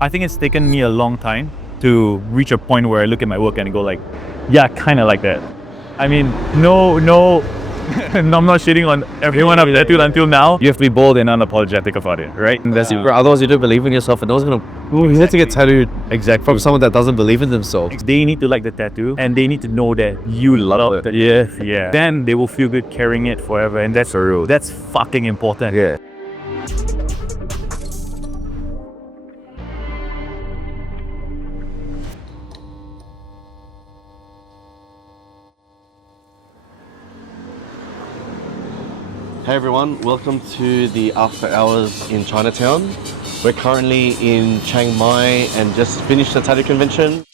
I think it's taken me a long time to reach a point where I look at my work and go like, yeah, kind of like that. I mean, no, I'm not shitting on everyone I've tattooed until now. You have to be bold and unapologetic about it, right? That's it. Otherwise, you don't believe in yourself, and no one's gonna. You have to get tattooed from someone that doesn't believe in themselves. They need to like the tattoo, and they need to know that you love it. Yeah. Then they will feel good carrying it forever, and that's real. That's fucking important. Yeah. Hey everyone, welcome to the After Hours in Chinatown. We're currently in Chiang Mai and just finished the tattoo convention.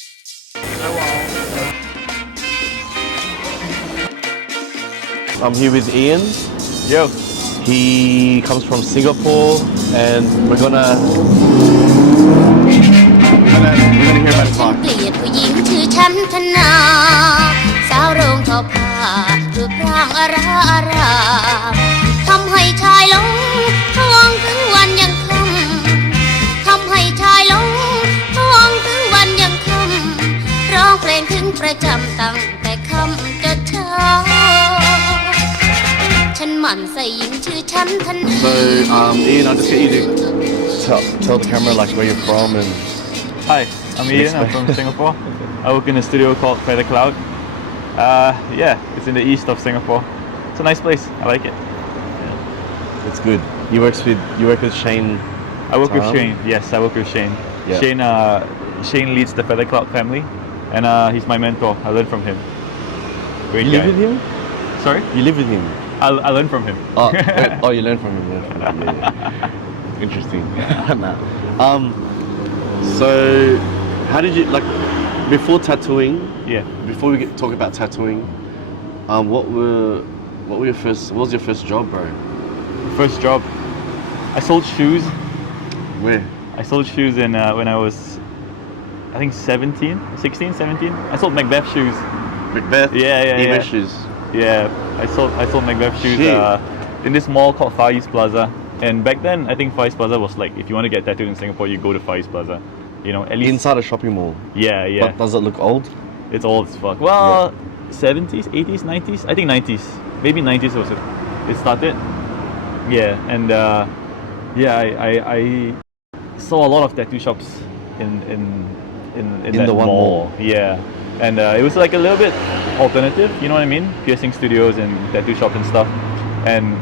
I'm here with Ian. Yo. He comes from Singapore and we're gonna hear about his life. เกลียดผู้หญิงชื่อฉันธนาสาวโรงทอผ้ารูปร่างอาราอารามทำให้ชายหลงทวงถึงวันยังค่ำทำให้ชายหลงทวงถึงวันยังค่ำร้องเพลงถึงประจำตั้งแต่ค่ำจนเช้าฉันหมั่นใส่หญิงชื่อฉันธนา So Ian, I'll just get you to tell the camera like where you're from and Hi, I'm Ian. I'm from Singapore. I work in a studio called Feather Cloud. Yeah, it's in the east of Singapore. It's a nice place. I like it. it's good. You work with Shane. I work with Tom? Shane. Yes, I work with Shane. Yeah. Shane leads the Feather Cloud family, and he's my mentor. I learned from him. Great You guy. live with him? Sorry? You live with him? I learned from him. Oh, you learned from him. Yeah. Interesting. Nah. So, how did you before tattooing? Yeah. Before we talk about tattooing, what was your first job, bro? First job. I sold shoes. Where? I sold shoes when I was, I think 17. I sold Macbeth shoes. Macbeth. Yeah. Shoes. Yeah, I sold Macbeth shoes in this mall called Far East Plaza. And back then, I think Far East Plaza was like, if you want to get tattooed in Singapore, you go to Far East Plaza. You know, at least Inside a shopping mall. Yeah. But does it look old? It's old as fuck. Well, 70s, 80s, 90s. I think 90s. Maybe 90s was it started. Yeah, and I saw a lot of tattoo shops in that the one mall. Yeah, and it was like a little bit alternative. You know what I mean? Piercing studios and tattoo shops and stuff. And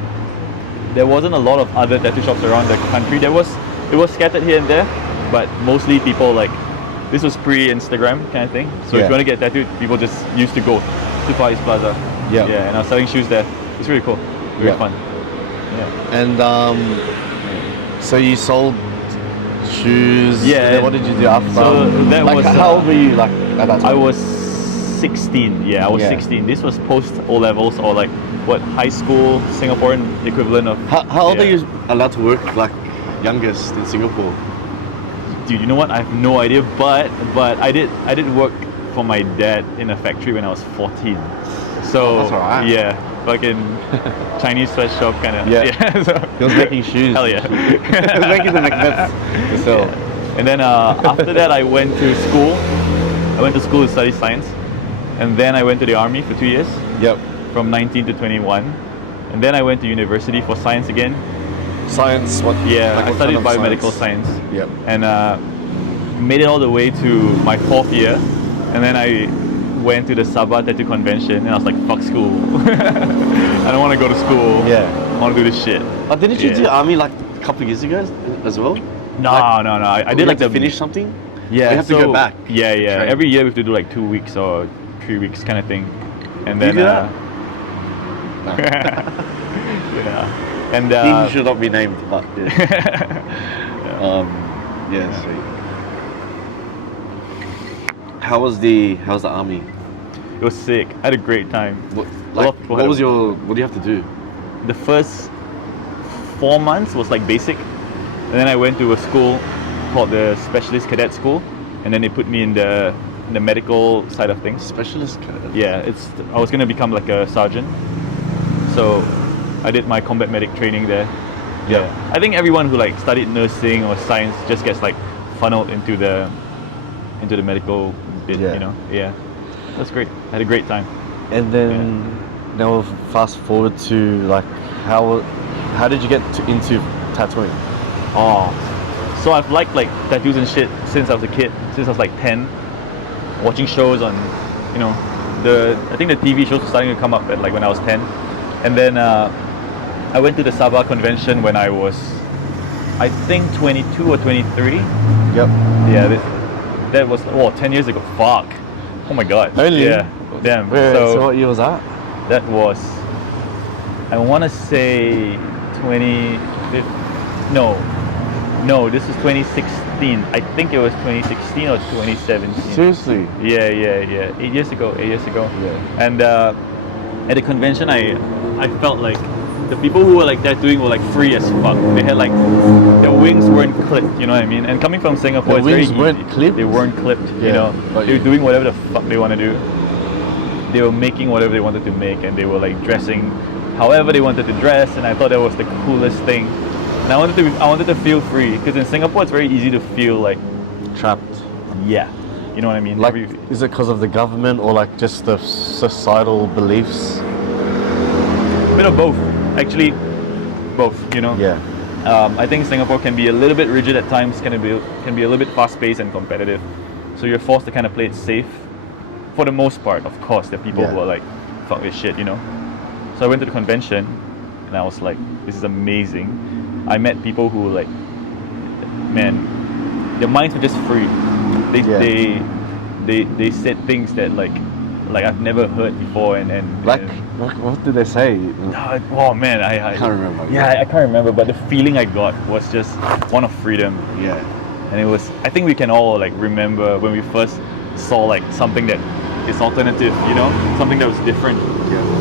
there wasn't a lot of other tattoo shops around the country. It was scattered here and there, but mostly people this was pre-Instagram kind of thing. So if you want to get tattooed, people just used to go to Far East Plaza. Yeah. Yeah, and I was selling shoes there. It's really cool. Very fun. Yeah. And so you sold shoes. Yeah. Then what did you do after? So that was how old were you at that time? I was 16. Yeah, I was 16. This was post O levels or high school Singaporean equivalent of. How old are you allowed to work youngest in Singapore? Dude, you know what? I have no idea, but I did work for my dad in a factory when I was 14. So that's alright. Yeah, fucking Chinese sweatshop kind of. Yeah. So, he was making shoes. Hell yeah. He was making the Macbeths. So. Yeah. And then after that, I went to school. I went to school to study science, and then I went to the army for 2 years. Yep. From 19 to 21, and then I went to university for science again. Science? What? Yeah, I studied biomedical science. Yep. And made it all the way to my 4th year, and then I went to the Sabah Tattoo Convention, and I was like, fuck school. I don't want to go to school. Yeah. I want to do this shit. Oh, didn't you do army a couple of years ago as well? No. I did to finish something? Yeah. Or you have to go back. Yeah. Train. Every year we have to do 2 weeks or 3 weeks kind of thing. And then. You do that? No. Yeah. And he should not be named, but sweet. How's the army? It was sick. I had a great time. What do you have to do? The first 4 months was basic, and then I went to a school called the Specialist Cadet School, and then they put me in the medical side of things. Specialist cadet? Yeah, I was gonna become a sergeant, so I did my combat medic training there. Yeah. I think everyone who studied nursing or science just gets funneled into the medical bit. Yeah. You know, yeah, that's great. I had a great time. And then now we'll fast forward to like how did you get into tattooing? Oh, so I've liked like tattoos and shit since I was a kid, since I was like 10, watching shows on, you know, I think the TV shows were starting to come up at like when I was 10, and then I went to the Sabah convention when I was, I think 22 or 23. Yep. Yeah, that was 10 years ago. Fuck. Oh my god. Only? Yeah. Damn. Wait, so what year was that? That was, I want to say 2015. No, this is 2016. I think it was 2016 or 2017. Seriously? Yeah. 8 years ago. Yeah. And at the convention, I felt like the people who were like tattooing were like free as fuck. They had like, their wings weren't clipped, you know what I mean? And coming from Singapore, The it's very wings easy. weren't clipped? They weren't clipped, you Yeah, know. got They were you. doing whatever the fuck they want to do. They were making whatever they wanted to make, and they were like dressing however they wanted to dress, and I thought that was the coolest thing. And I wanted to feel free, because in Singapore it's very easy to feel like, Trapped. yeah, you know what I mean? Like, is it because of the government or like just the societal beliefs? a bit of both, actually, both, you know. Yeah. I think Singapore can be a little bit rigid at times, can be a little bit fast-paced and competitive. So you're forced to kind of play it safe. For the most part, of course, there are people who are like, fuck this shit, you know. So I went to the convention, and I was like, this is amazing. I met people who like, man, their minds were just free. They said things that like I've never heard before, and Like what did they say? oh man, I Can't remember. Yeah, I can't remember, but the feeling I got was just one of freedom. Yeah. And it was, I think we can all like remember when we first saw like something that is alternative, you know, something that was different. Yeah.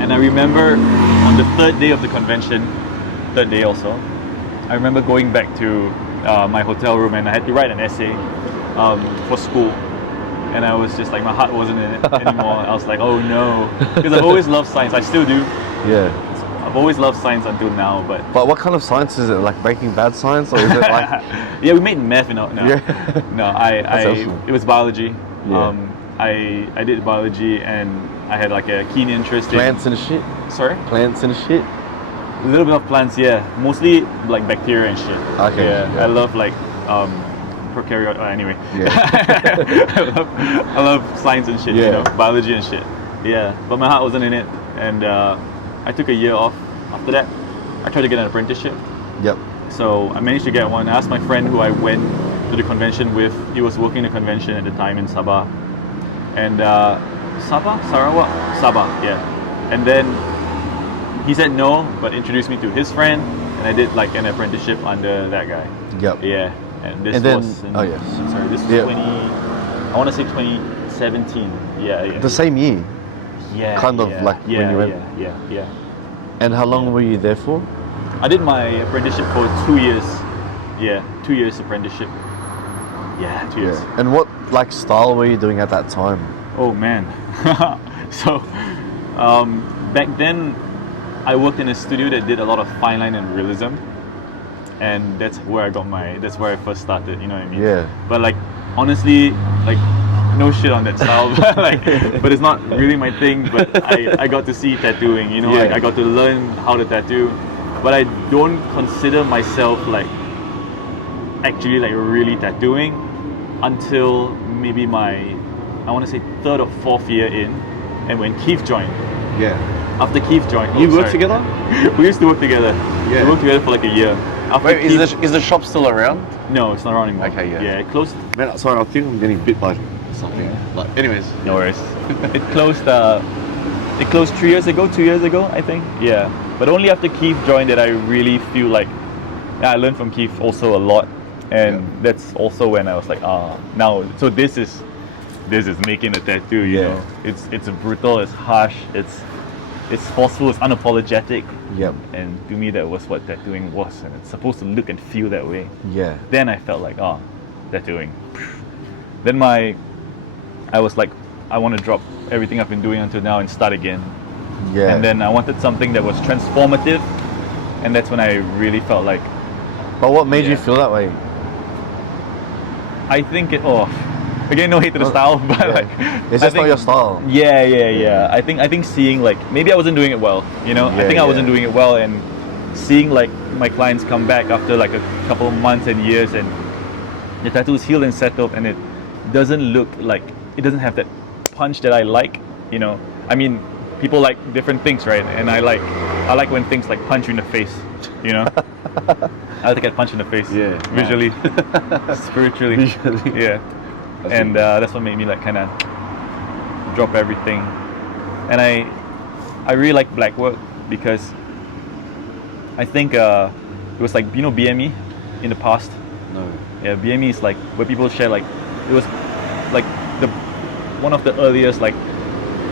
And I remember on the third day of the convention, I remember going back to my hotel room, and I had to write an essay for school. And I was just like, my heart wasn't in it anymore. I was like, oh no, because I've always loved science. I still do. Yeah. I've always loved science until now, but But what kind of science is it? Like Breaking Bad science, or is it like? yeah, we made meth. No, Yeah. no. That's awesome. It was biology. Yeah. I did biology, and I had like a keen interest Plants and shit. in. Sorry. Plants and shit. A little bit of plants, yeah. Mostly like bacteria and shit. Okay, yeah. I love like prokaryote. Anyway. Yeah. I love science and shit. You Yeah. know, biology and shit. Yeah, but my heart wasn't in it, and I took a year off. After that, I tried to get an apprenticeship. Yep. So I managed to get one. I asked my friend who I went to the convention with. He was working the convention at the time in Sabah. And Sarawak? Sabah, yeah. And then he said no, but introduced me to his friend, and I did like an apprenticeship under that guy. Yep. Yeah. And this And then- was in, oh, yes. Sorry, this was Yeah. 20, I want to say 2017. Yeah. The same year. Yeah. kind of yeah, like when yeah, you went- Yeah. And how long were you there for? I did my apprenticeship for 2 years. Yeah, 2 years apprenticeship. Yeah, 2 years. And what like style were you doing at that time? Oh man. So back then I worked in a studio that did a lot of fine line and realism, and that's where I first started, you know what I mean? Yeah. But like honestly, like no shit on that style, but it's not really my thing. But I got to see tattooing, you know, Yeah. like I got to learn how to tattoo, but I don't consider myself like actually like really tattooing until maybe I want to say 3rd or 4th year in, and when Keith joined. Yeah. After Keith joined, You work sorry. together? We used to work together. Yeah. We worked together for like a year. After Wait, Keith, is the shop still around? no, it's not around anymore. Okay, yeah. Yeah, it closed. Man, sorry, I think I'm getting bit by something. Like, anyways. No worries. It closed. It closed 2 years ago, I think. Yeah, but only after Keith joined did I really feel like, yeah, I learned from Keith also a lot, and that's also when I was like, now, so this is making a tattoo. You know, it's brutal, it's harsh, it's forceful, it's unapologetic. Yep. And to me, that was what tattooing was, and it's supposed to look and feel that way. Yeah. Then I felt like, tattooing. Then I was like, I want to drop everything I've been doing until now and start again. Yeah. And then I wanted something that was transformative, and that's when I really felt like But what made you Yeah. feel that way? I think again, no hate to the style, but Yeah. like, It's I just not think- your style. Yeah. I think seeing like maybe I wasn't doing it well, you know. I Yeah, think I wasn't yeah. doing it well, and seeing like my clients come back after like a couple of months and years, and the tattoo's healed and settled, and it doesn't look like it doesn't have that punch that I like, you know. I mean, people like different things, right? And I like when things like punch you in the face, you know. I like to get punched in the face, Yeah. visually, spiritually, Visually. yeah. And that's what made me like kind of drop everything. And I really like blackwork because I think it was like, you know, BME in the past. No. Yeah, BME is like where people share like, it was like one of the earliest like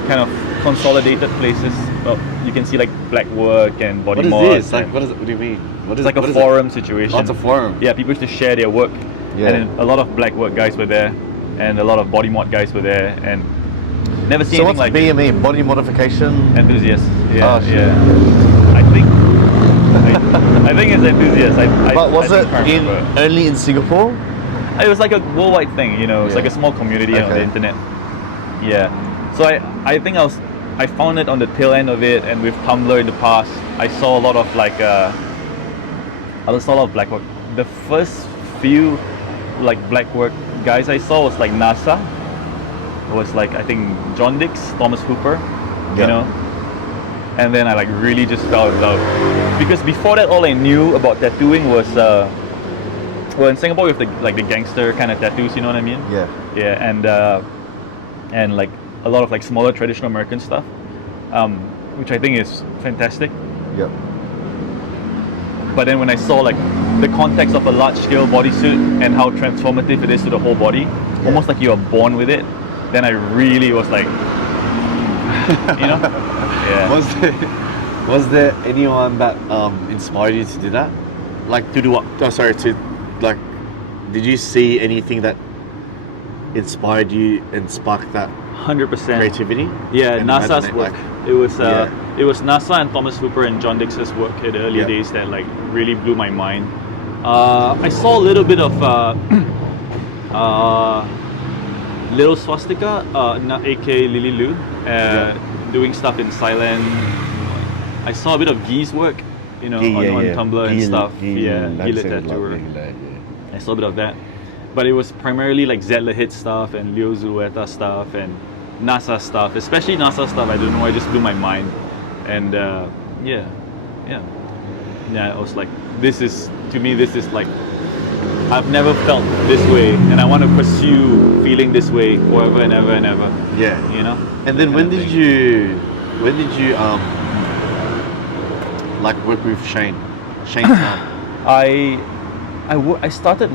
kind of consolidated places. Well, you can see like blackwork and body What is mods this? Like, and- what do you mean? What it's like a forum situation. Oh, it's a forum. Yeah, people used to share their work. Yeah. And then a lot of blackwork guys were there, and a lot of body mod guys were there, and never seen So anything what's like BME? Body modification? enthusiasts. Yeah, Oh, shit. yeah. I think it's enthusiasts. But was I it can't remember. only in Singapore? It was like a worldwide thing, you know. It's Yeah. like a small community on the Okay. internet. Yeah. So I think I found it on the tail end of it, and with Tumblr in the past, I saw a lot of like I saw a lot of blackwork. The first few like blackwork guys I saw was like NASA. It was like I think John Dix, Thomas Hooper, you Yeah. know. And then I like really just fell in love because before that, all I knew about tattooing was well, in Singapore we have the gangster kind of tattoos, you know what I mean? Yeah. Yeah, and like a lot of like smaller traditional American stuff, which I think is fantastic. Yep. But then when I saw like the context of a large scale bodysuit and how transformative it is to the whole body, almost like you are born with it, then I really was like, you know, yeah. Was there anyone that inspired you to do that? Like to do what? Oh, sorry. To like, did you see anything that inspired you and sparked that 100%. creativity? Yeah, And NASA's imagine it, work. like- It was Yeah. it was NASA and Thomas Hooper and John Dix's work in the earlier Yeah. days that like really blew my mind. I saw a little bit of Little Swastika, aka Lily Lu, doing stuff in Thailand. I saw a bit of Gee's work, you know, on Tumblr and stuff. Gila tattooer. I saw a bit of that. But it was primarily like Zedler Hit stuff and Leo Zulueta stuff and NASA stuff, especially NASA stuff. I don't know, it just blew my mind. And yeah. I was like, this is like, I've never felt this way, and I want to pursue feeling this way forever and ever and ever. Yeah. You know. And then when did you like work with Shane Town? I started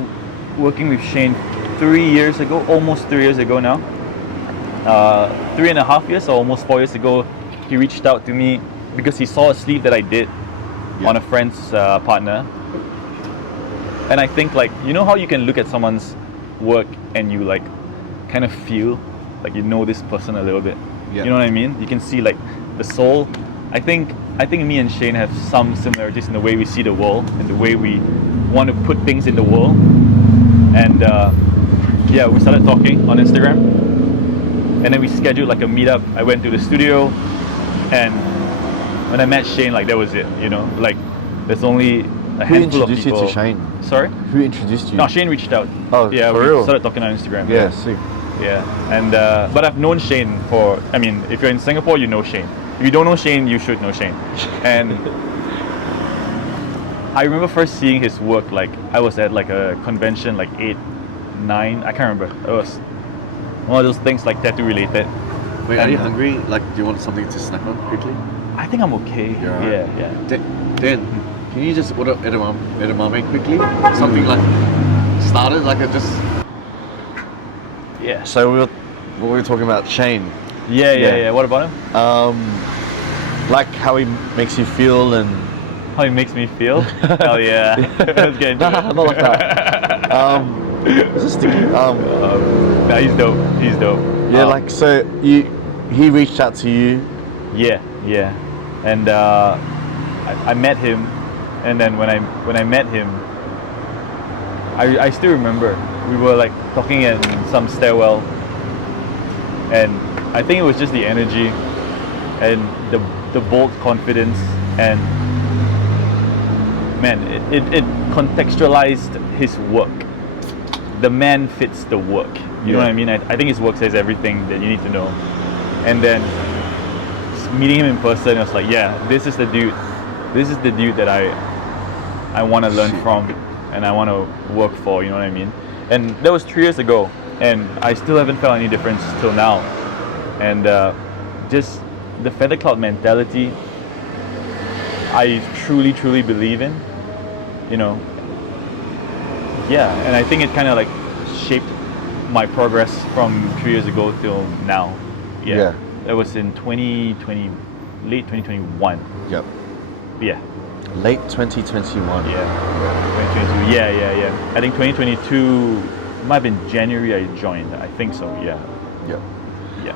working with Shane 3 years ago, almost 3 years ago now. 3.5 years, or almost 4 years ago, he reached out to me because he saw a sleeve that I did on a friend's partner. And I think like, you know how you can look at someone's work and you like kind of feel like you know this person a little bit. Yeah. You know what I mean? You can see like the soul. I think me and Shane have some similarities in the way we see the world and the way we want to put things in the world. And yeah, we started talking on Instagram, and then we scheduled like a meetup. I went to the studio, and when I met Shane, like that was it. You know, like there's only a Who handful of introduced you people. to Shane? Sorry? Who introduced you? No, Shane reached out. Oh, yeah, for we real? started talking on Instagram. Yeah, sick. Yeah, and but I've known Shane for. I mean, if you're in Singapore, you know Shane. If you don't know Shane, you should know Shane. And I remember first seeing his work. Like I was at like a convention, like 8, 9. I can't remember. It was one of those things like tattoo related. Wait, are you hungry? Like, do you want something to snack on quickly? I think I'm okay. You're alright? Yeah. Dan, can you just order edamame quickly? Something like started, like a just. Yeah. So we were talking about Shane. Yeah. What about him? Like how he makes you feel and. How he makes me feel? Hell yeah. Let's get into Nah, it. not like that. Just thinking, Nah, he's dope. He's dope. yeah, like so he reached out to you. Yeah. And I met him, and then when I met him, I still remember we were like talking in some stairwell, and I think it was just the energy and the bold confidence, and man, it contextualized his work. The man fits the work. You know what I mean? I think his work says everything that you need to know. And then meeting him in person, I was like, yeah, this is the dude. This is the dude that I want to learn from and I want to work for. You know what I mean? And that was 3 years ago, and I still haven't felt any difference till now. And just the feather cloud mentality, I truly believe in. You know, yeah, and I think it kind of like shaped my progress from 3 years ago till now. Yeah. That was in 2020, late 2021. Yep. Yeah. Late 2021. Yeah. 2022. Yeah. I think 2022 might have been January I joined. I think so. Yeah. Yep. Yeah.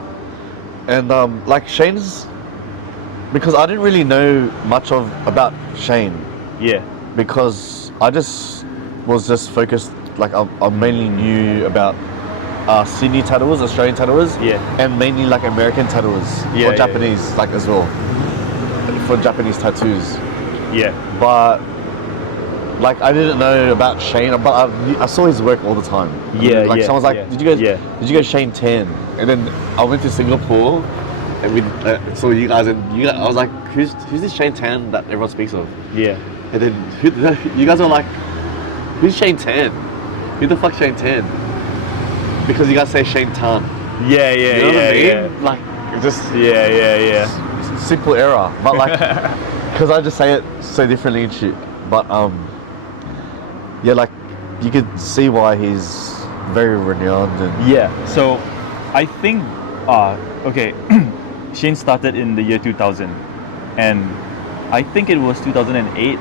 And like Shane's, because I didn't really know much about Shane. Yeah. Because I just was focused, like I mainly knew about Sydney tattooers, Australian tattooers, and mainly like American tattooers, or Japanese like as well, for Japanese tattoos. Yeah. But like I didn't know about Shane, but I saw his work all the time. Like someone's like, did you go Shane 10? And then I went to Singapore, and we saw you guys, and I was like, who's this Shane 10 that everyone speaks of? Yeah. And then you guys were like, who's Shane 10? Who the fuck's Shane 10? Because you guys say Shane Tan. Yeah. You know what I mean? Like, just simple error, but like, because I just say it so differently and shit. But yeah, like you could see why he's very renowned. And So I think okay, Shane started in the year 2000, and I think it was 2008.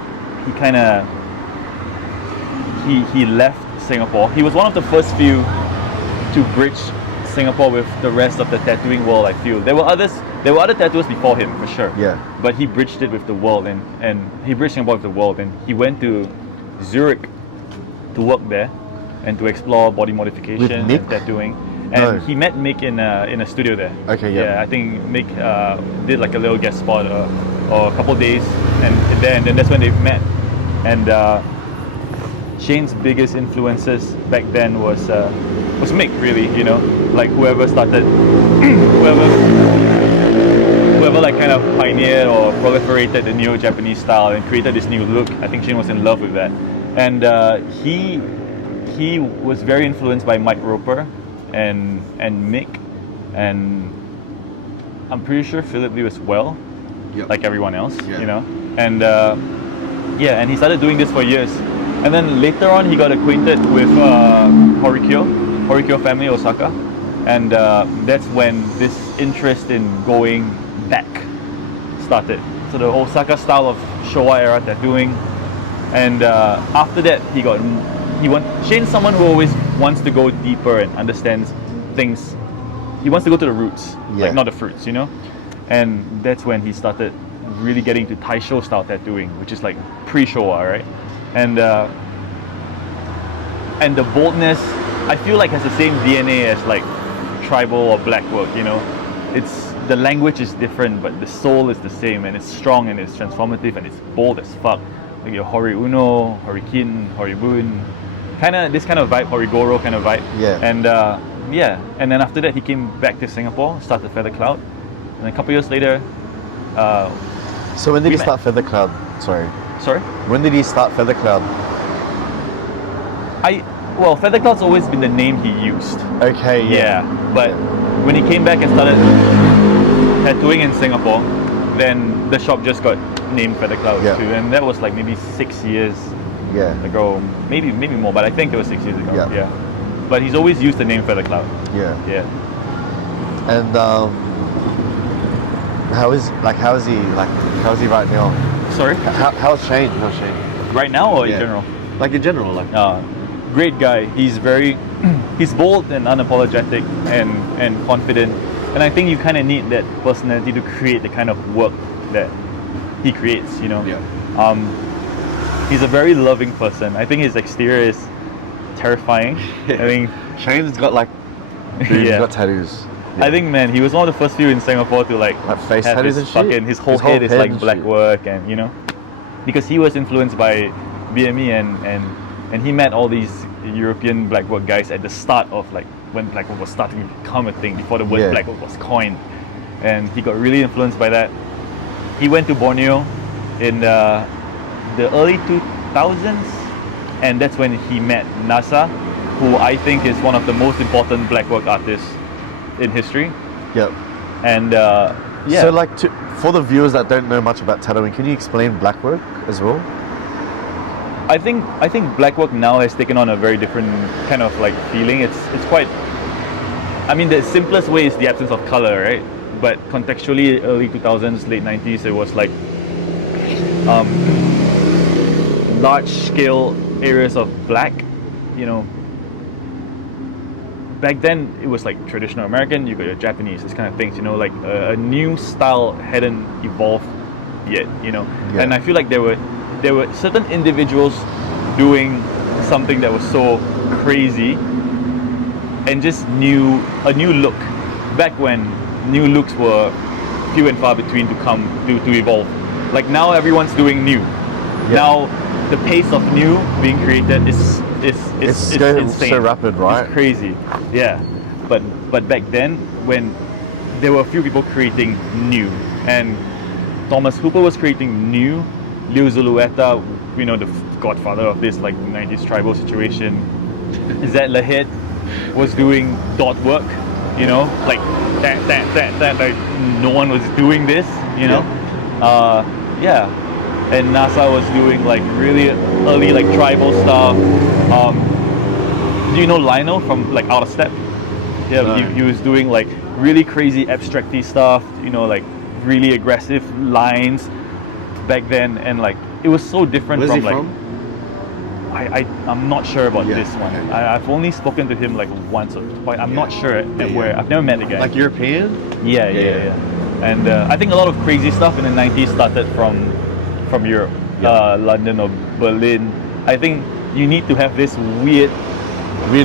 He kind of he left Singapore. He was one of the first few to bridge Singapore with the rest of the tattooing world. I feel there were other tattooers before him for sure. Yeah. But he bridged it with the world, and he bridged Singapore with the world, and he went to Zurich to work there and to explore body modification and tattooing. And he met Mick in a studio there. Okay. Yeah. I think Mick did like a little guest spot or a couple of days, and then that's when they met. And Shane's biggest influences back then was Mick, really, you know, like whoever started, whoever like kind of pioneered or proliferated the neo-Japanese style and created this new look. I think Shane was in love with that, and he was very influenced by Mike Roper and Mick, and I'm pretty sure Philip Liu as well, like everyone else, you know, and and he started doing this for years. And then later on, he got acquainted with Horikyo family, Osaka, and that's when this interest in going back started. So the Osaka style of Showa era tattooing, and after that, Shane's someone who always wants to go deeper and understands things. He wants to go to the roots, like not the fruits, you know. And that's when he started really getting to Taisho style tattooing, which is like pre-Showa, right? And the boldness, I feel like has the same DNA as like tribal or blackwork, you know. It's the language is different, but the soul is the same, and it's strong and it's transformative and it's bold as fuck. Like your Hori Uno, Horikin, Horibun, this kind of vibe, Horigoro kind of vibe. Yeah. And and then after that he came back to Singapore, started Feather Cloud, and a couple years later. So when did he start Feather Cloud? Sorry. When did he start Feather Cloud? Feather Cloud's always been the name he used. Okay. Yeah. But when he came back and started tattooing in Singapore, then the shop just got named Feather Cloud too, and that was like maybe 6 years ago, maybe more, but I think it was 6 years ago. Yeah. But he's always used the name Feather Cloud. Yeah. And how is he right now? Sorry? How's Shane? Right now or in general? Like in general, like. Great guy. He's he's bold and unapologetic and confident. And I think you kind of need that personality to create the kind of work that he creates, you know. Yeah. He's a very loving person. I think his exterior is terrifying. I think Shane's got like, dude, he's Yeah. got tattoos. I think, man, he was one of the first few in Singapore to like face have tattoos his and shit? fucking his whole head is head like and black shit. work, and you know, because he was influenced by BME and he met all these European black work guys at the start of like when black work was starting to become a thing, before the word Yeah. black work was coined, and he got really influenced by that. He went to Borneo in the early 2000s, and that's when he met NASA, who I think is one of the most important black work artists in history. Yep. And yeah, So like, for the viewers that don't know much about tattooing, can you explain blackwork as well? I think blackwork now has taken on a very different kind of like feeling. It's quite. I mean, the simplest way is the absence of color, right? But contextually, early 2000s, late 90s, it was like large scale areas of black. You know, back then it was like traditional American. You got your Japanese, this kind of things. You know, like a new style hadn't evolved yet. You know, Yeah. and I feel like there were certain individuals doing something that was so crazy and just a new look back when new looks were few and far between to evolve. Like now everyone's doing new. Now the pace of new being created is It's insane. so rapid, right? It's crazy. Yeah. But back then when there were a few people creating new, and Thomas Hooper was creating new. Leo Zulueta, you know, the godfather of this like 90s tribal situation. Zed Lahed was doing dot work, you know, like that, like no one was doing this, you know. Yeah. And NASA was doing like really early like tribal stuff. Do you know Lionel from like Out of Step? Yeah, No. he was doing like really crazy abstracty stuff, you know, like really aggressive lines back then, and like it was so different Where's from he like from? I'm not sure about Yeah, this one. okay. I've only spoken to him like once or twice. I'm not sure at where. yeah. I've never met the guy. Like European? yeah. And I think a lot of crazy stuff in the 90s started from Europe, London or Berlin. I think you need to have this weird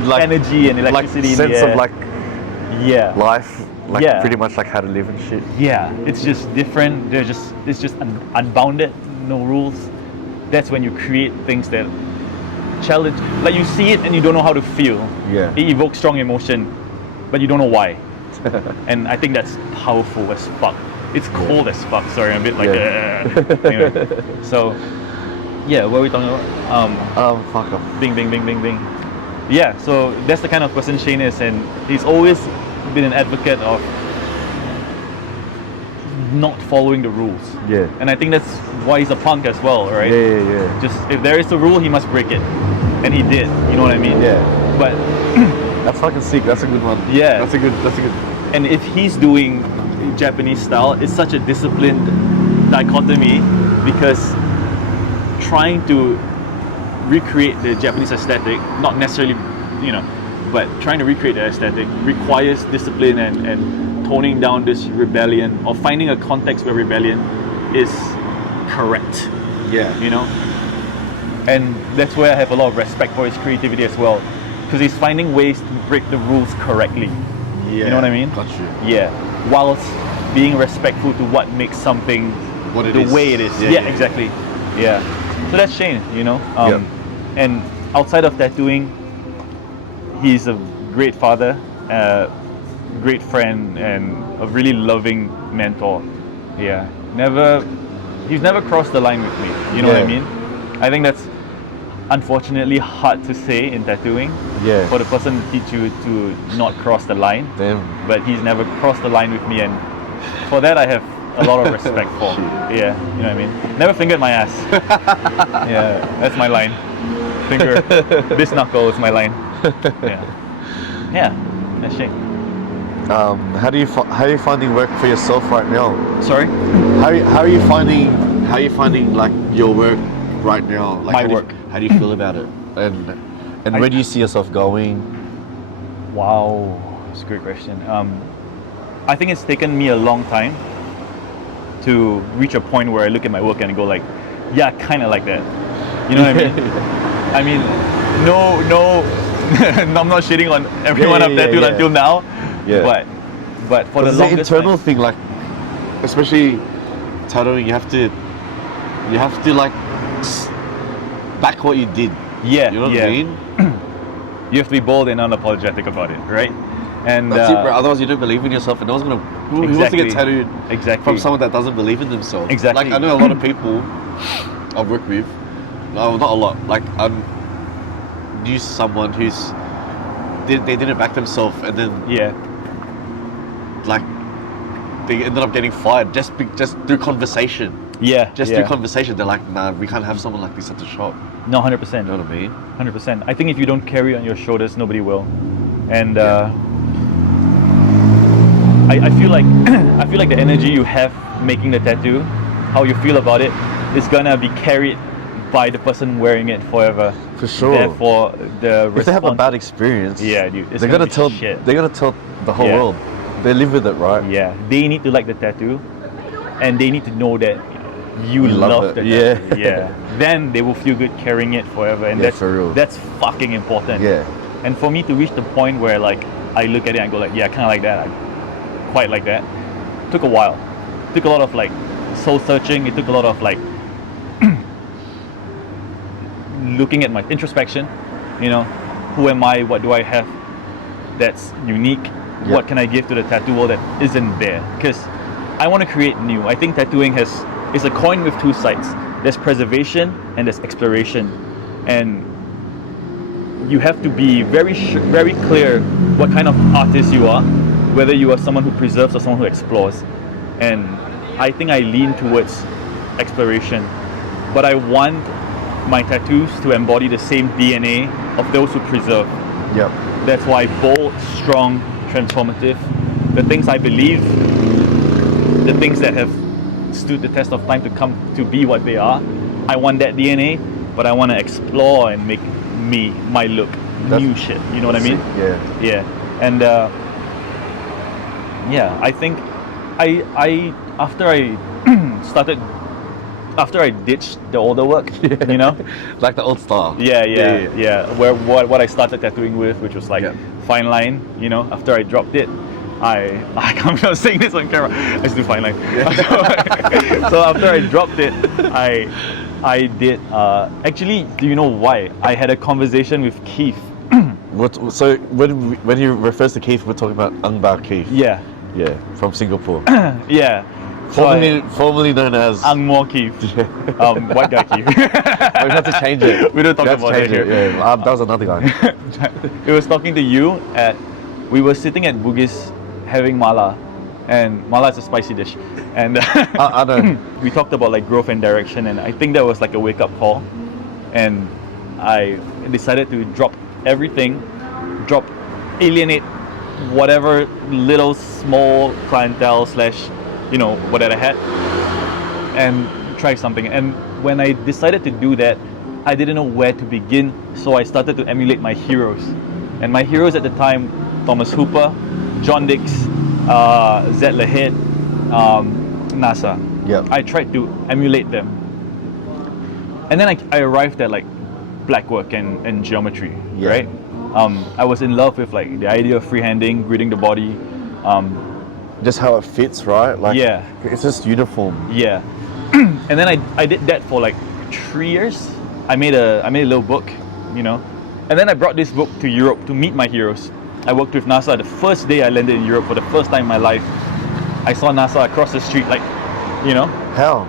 Like energy and electricity like in sense the air. of like yeah. life, like Yeah. pretty much like how to live and shit. Yeah, it's just different. It's just unbounded, no rules. That's when you create things that challenge. Like you see it and you don't know how to feel. Yeah. It evokes strong emotion, but you don't know why. And I think that's powerful as fuck. It's cold as fuck. Sorry, I'm a bit like. Anyway. So, yeah, what are we talking about? Fuck off. Bing, bing, bing, bing, bing. Yeah, so that's the kind of person Shane is, and he's always been an advocate of not following the rules. Yeah. And I think that's why he's a punk as well, right? Yeah. Just if there is a rule, he must break it, and he did. You know what I mean? Yeah. But That's fucking sick. That's a good one. Yeah. That's a good. and if he's doing Japanese style, it's such a disciplined dichotomy, because trying to recreate the Japanese aesthetic, not necessarily, you know, but trying to recreate the aesthetic requires discipline and toning down this rebellion, or finding a context where rebellion is correct, Yeah. you know. And that's where I have a lot of respect for his creativity as well, because he's finding ways to break the rules correctly. Yeah. You know what I mean? Got you. Yeah, whilst being respectful to what makes something What it the is. way it is. Yeah, Yeah, yeah. exactly. Yeah. So that's Shane, you know. Yep. And outside of tattooing, he's a great father, great friend, and a really loving mentor. Yeah. He's never crossed the line with me. You know what I Yeah. mean? I think that's unfortunately hard to say in tattooing. Yeah. For the person to teach you to not cross the line. Damn. But he's never crossed the line with me, and for that I have a lot of respect for. Yeah, you know what I mean? Never fingered my ass. Yeah, that's my line. Finger, this knuckle is my line. Yeah, that's Shane. How are you finding work for yourself right now? Sorry? How are you finding like your work right now? Like My how do you- work. how do you feel about it? And where do you see yourself going? Wow, that's a great question. I think it's taken me a long time to reach a point where I look at my work and go like, yeah, kind of like that. You know what I mean? I mean, no I'm not shitting on everyone I've tattooed until now. Yeah. But for the It's an longest internal time, thing, like, especially tattooing, you have to like back what you did. yeah, You know what yeah. I mean? You have to be bold and unapologetic about it, right? And That's it, bro. Otherwise, you don't believe in yourself, and no one's gonna. Who wants to get Exactly. tattooed Exactly. from someone that doesn't believe in themselves? Exactly. Like, I know a lot of people I've worked with. No, not a lot. Like, I knew someone they didn't back themselves, and then yeah, like they ended up getting fired just through conversation. yeah, Just yeah. through conversation, they're like, nah, we can't have someone like this at the shop. No, 100%. You know what I mean? 100%. I think if you don't carry on your shoulders, nobody will. And I feel like I feel like the energy you have making the tattoo, how you feel about it, is gonna be carried by the person wearing it forever. For sure. Therefore, the If they have a response- bad experience, Yeah, dude, it's they're gonna gonna be tell shit. they're gonna tell the whole Yeah. world. They live with it, right? Yeah, they need to like the tattoo, and they need to know that you You love love it. the Yeah. tattoo. Yeah. Then they will feel good carrying it forever, and Yeah, that's for real. that's fucking important. Yeah. And for me to reach the point where like I look at it and go like, yeah, I kind of like that. I quite like that. Took a while. Took a lot of like soul searching. It took a lot of like looking at my introspection. You know, who am I? What do I have that's unique? Yep. What can I give to the tattoo world that isn't there? Because I want to create new. I think tattooing is a coin with two sides. There's preservation and there's exploration, and you have to be very clear what kind of artist you are, whether you are someone who preserves or someone who explores. And I think I lean towards exploration, but I want my tattoos to embody the same DNA of those who preserve. Yep. That's why bold, strong, transformative, the things I believe, the things that have stood the test of time to come to be what they are, I want that DNA, but I want to explore and make my look new shit. You know what I mean? Yeah. Yeah. And yeah, I think I after I started, after I ditched the older work, you know, Like the old style. yeah. Where what I started tattooing with, which was like Yeah. fine line, you know. After I dropped it, I can't be saying this on camera. I just do fine line. So after I dropped it, I did. Actually, do you know why? I had a conversation with Keith. So when he refers to Keith, we're talking about Ang Bao Keith. Yeah, From Singapore. yeah. So formerly known as. Ang Mo Keith, white guy Keith. We have to change it. We don't talk We have to about change it here. Yeah, that was another guy. He was talking to you we were sitting at Bugis having mala, and mala is a spicy dish, and I know. we talked about like growth and direction, and I think that was like a wake up call, and I decided to drop everything, alienate whatever little small clientele / you know whatever I had, and try something. And when I decided to do that, I didn't know where to begin, so I started to emulate my heroes. And my heroes at the time, Thomas Hooper, John Dix, Zed Lahed, NASA. Yeah. I tried to emulate them. And then I arrived at like blackwork and geometry, Yeah. right? I was in love with like the idea of freehanding, gridding the body. Just how it fits, right? Like, Yeah. It's just uniform. Yeah. And then I did that for like 3 years. I made a little book, you know. And then I brought this book to Europe to meet my heroes. I worked with NASA. The first day I landed in Europe for the first time in my life, I saw NASA across the street, like, you know. How?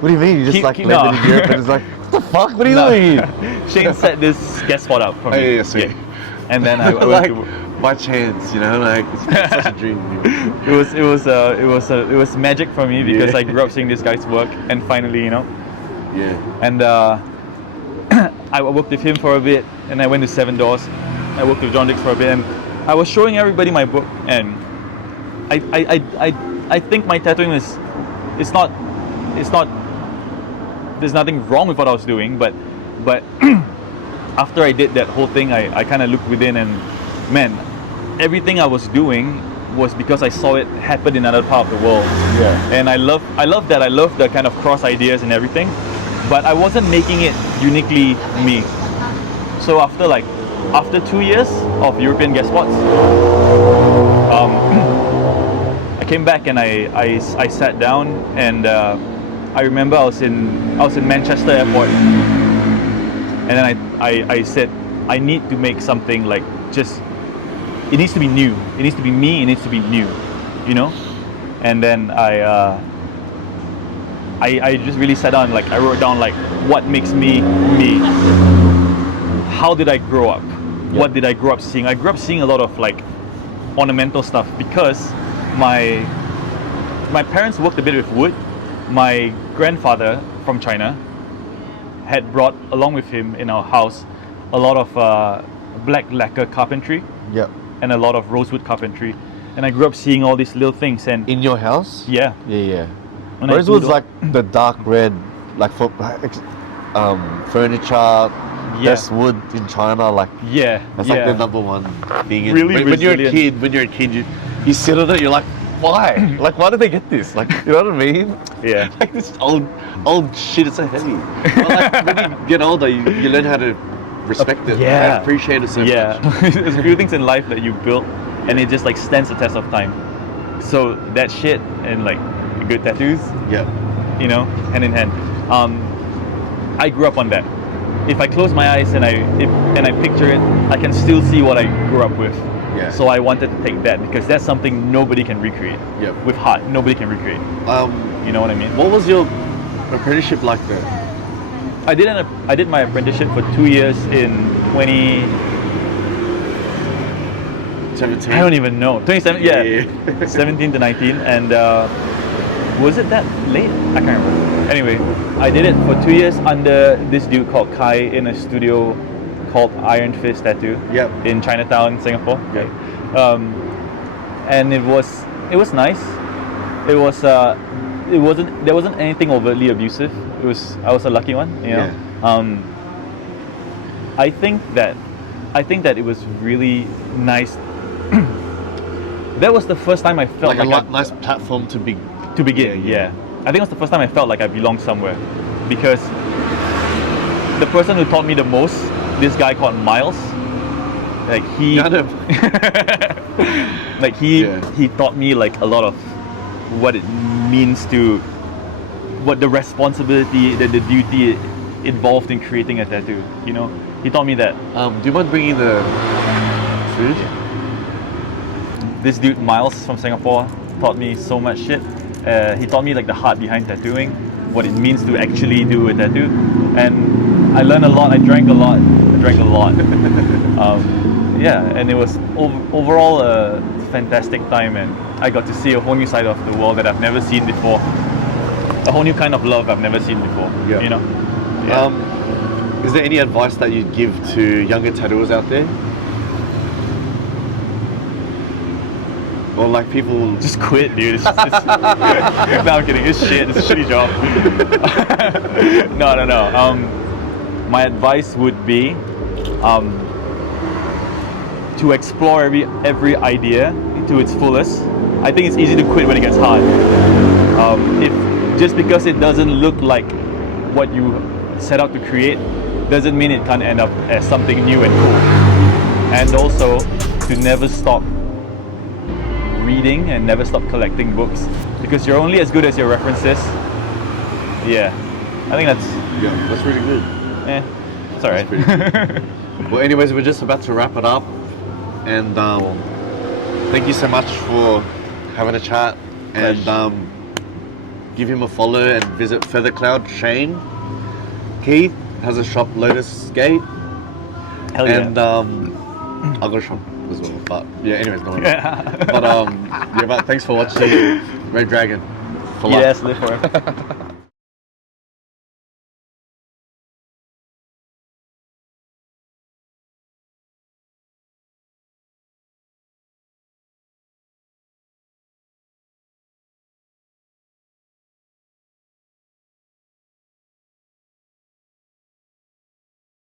What do you mean? You just landed in Europe and it's like, what the fuck? What are you doing? Shane set this guest spot up for me. Yeah, sweet. And then I went Like, to, by chance, you know, like it's such a dream. it was magic for me because Yeah. I grew up seeing this guy's work, and finally, you know. Yeah. And I worked with him for a bit, and I went to Seven Doors. I worked with John Dix for a bit, and I was showing everybody my book, and I think my tattooing it's not there's nothing wrong with what I was doing, but after I did that whole thing, I kind of looked within, and man, everything I was doing was because I saw it happen in another part of the world. Yeah. And I love that. I love the kind of cross ideas and everything, but I wasn't making it uniquely me. So after like after 2 years of European guest spots, I came back and I sat down and I remember I was in Manchester Airport, and then I said I need to make something like just, it needs to be new. It needs to be me. It needs to be new, you know. And then I just really sat down, like I wrote down like what makes me me. How did I grow up? What did I grow up seeing? I grew up seeing a lot of like ornamental stuff because my parents worked a bit with wood. My grandfather from China had brought along with him in our house a lot of black lacquer carpentry Yep. and a lot of rosewood carpentry, and I grew up seeing all these little things. And In your house? yeah, Yeah. when I Rosewood's doodle- like the dark red, like for furniture. Yeah. Best wood in China, like yeah, that's yeah. like the number one thing. Really when you're a resilient. kid, you sit on it, you're like, why? Like, why did they get this? Like, you know what I mean? Yeah. Like this old shit is so heavy. But like when you get older, you learn how to respect it. Yeah. And appreciate it so Yeah, much. there's a few things in life that you build and it just like stands the test of time. So that shit and like good tattoos, Yeah. you know, hand in hand. I grew up on that. If I close my eyes and I picture it, I can still see what I grew up with. Yeah. So I wanted to take that because that's something nobody can recreate. Yep. With heart, nobody can recreate. You know what I mean? What was your apprenticeship like there? I did my apprenticeship for 2 years in 17. I don't even know. 27, yeah. Yeah. 17 to 19, and was it that late? I can't remember. Anyway, I did it for 2 years under this dude called Kai in a studio called Iron Fist Tattoo. Yep. In Chinatown, Singapore. Yep. And it was nice. There wasn't anything overtly abusive. I was a lucky one, you know. Yeah. I think that it was really nice. That was the first time I felt Like like a nice platform to be. to begin. Yeah, I think it was the first time I felt like I belonged somewhere, because the person who taught me the most, this guy called Miles, like he, Got him. like he Yeah. he taught me like a lot of what it means to, what the responsibility, the duty involved in creating a tattoo. You know, he taught me that. Do you mind bringing the food? This dude Miles from Singapore taught me so much shit. He taught me like the heart behind tattooing, what it means to actually do a tattoo, and I learned a lot. I drank a lot. Yeah, and it was overall a fantastic time, and I got to see a whole new side of the world that I've never seen before. A whole new kind of love I've never seen before. Yeah. You know. Yeah. Is there any advice that you'd give to younger tattooers out there? Or like people Just quit, dude. It's no, I'm kidding. It's shit. It's a shitty job. No. My advice would be to explore every idea to its fullest. I think it's easy to quit when it gets hard. If just because it doesn't look like what you set out to create, doesn't mean it can't end up as something new and cool. And also to never stop reading and never stop collecting books, because you're only as good as your references. Yeah, I think that's really good. it's alright. Well, anyways, we're just about to wrap it up, and thank you so much for having a chat. And give him a follow and visit Feather Cloud. Shane Keith has a shop, Lotus Gate. Hell yeah. And I've got a shop as well. But yeah, anyways, no worries. But but thanks for watching Red Dragon. For life. Yes, live forever.